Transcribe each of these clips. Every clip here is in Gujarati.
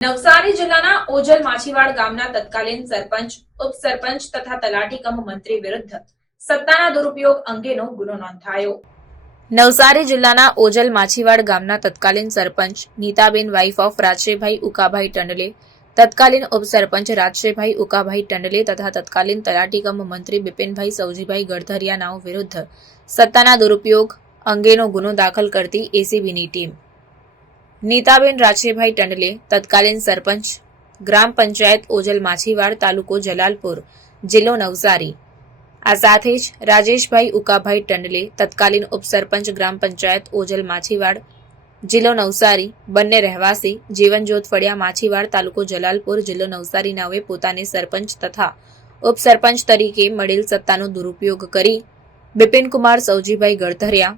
નવસારી જિલ્લાના ઓજલ માછીવાડ ગામના તત્કાલીન સરપંચ, ઉપસરપંચ તથા તલાટી કમ મંત્રી વિરુદ્ધ સત્તાના દુરુપયોગ અંગેનો ગુનો નોંધાયો. નવસારી જિલ્લાના ઓજલ માછીવાડ ગામના તત્કાલીન સરપંચ નીતાબેન વાઇફ ઓફ રાજશેભાઈ ઉકાભાઈ ટંડલે, તત્કાલીન ઉપસરપંચ રાજશેભાઈ ઉકાભાઈ ટંડલે તથા તત્કાલીન તલાટી કમ મંત્રી બિપિનભાઈ સૌજીભાઈ ગડધરિયાનાઓ વિરુદ્ધ સત્તાના દુરુપયોગ અંગેનો ગુનો દાખલ કરતી એસીબીની ટીમ. નીતાબેન રાજેભાઈ ટંડલે તત્કાલીન સરપંચ, ગ્રામ પંચાયત ઓજલ માછીવાડ તાલુકો જલાલપુર, જિલ્લો નવસારી. આ સાથે જ રાજેશભાઈ ઉકાભાઈ ટંડલે તત્કાલીન ઉપસરપંચ, ગ્રામ પંચાયત ઓજલ માછીવાડ, જિલ્લો નવસારી, બંને રહેવાસી, જીવનજ્યોત ફળિયા માછીવાડ તાલુકો જલાલપુર, જિલ્લો નવસારી નાવે પોતાને સરપંચ તથા ઉપસરપંચ તરીકે મળેલ સત્તાનો દુરુપયોગ કરી બિપિનકુમાર સૌજીભાઈ ગળધરિયા,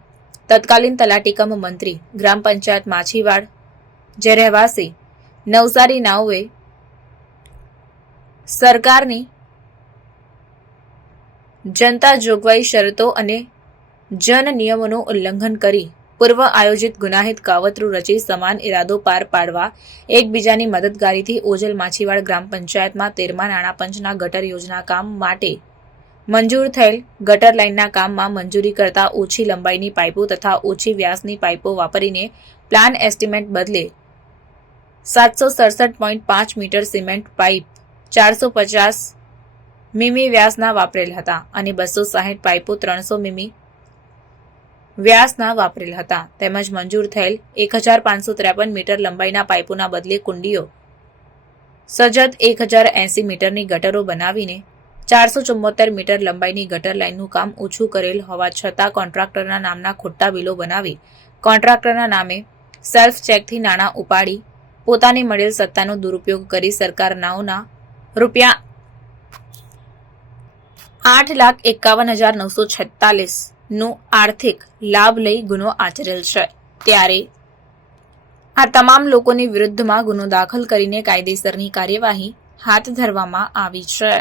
તત્કાલીન તલાટીકમ મંત્રી, ગ્રામ પંચાયત માછીવાડ જે રહેવાસી નવસારી નાઓએ સરકારની જનતા જોગવાઈ શરતો અને જન નિયમોનું ઉલ્લંઘન કરી પૂર્વ આયોજિત ગુનાહિત કાવતરું રચી સમાન ઇરાદો પાર પાડવા એકબીજાની મદદગારીથી ઓજલ માછીવાડ ગ્રામ પંચાયતમાં તેરમા નાણાં પંચના ગટર યોજના કામ માટે મંજૂર થયેલ ગટર લાઇનના કામમાં મંજૂરી કરતા ઓછી લંબાઈની પાઇપો તથા ઓછી વ્યાસની પાઇપો વાપરીને પ્લાન એસ્ટિમેટ બદલે સાતસો સડસઠ પોઈન્ટ પાંચ મીટર સિમેન્ટ પાઇપ ચારસો પચાસ મીમી વ્યાસના વાપરેલ હતા અને બસો સાહીઠ પાઇપો ત્રણસો મીમી વ્યાસના વાપરેલ હતા. તેમજ મંજૂર થયેલ એક હજાર પાંચસો ત્રેપન મીટર લંબાઈના પાઇપોના બદલે કુંડીઓ સજત એક હજાર એંસી મીટરની ગટરો બનાવીને ચારસો ચુમ્મોતેર મીટર લંબાઈની ગટર લાઇનનું કામ ઓછું કરેલ હોવા છતાં કોન્ટ્રાક્ટરના નામના ખોટા બિલો બનાવી કોન્ટ્રાક્ટરના નામે સેલ્ફ ચેકથી નાણાં ઉપાડી પોતાને મળેલ સત્તાનો દુરુપયોગ કરી સરકારનાઓના રૂપિયા આઠ લાખ એકાવન હજાર નવસો છેતાલીસનું આર્થિક લાભ લઈ ગુનો આચરેલ છે. ત્યારે આ તમામ લોકોની વિરુદ્ધમાં ગુનો દાખલ કરીને કાયદેસરની કાર્યવાહી હાથ ધરવામાં આવી છે.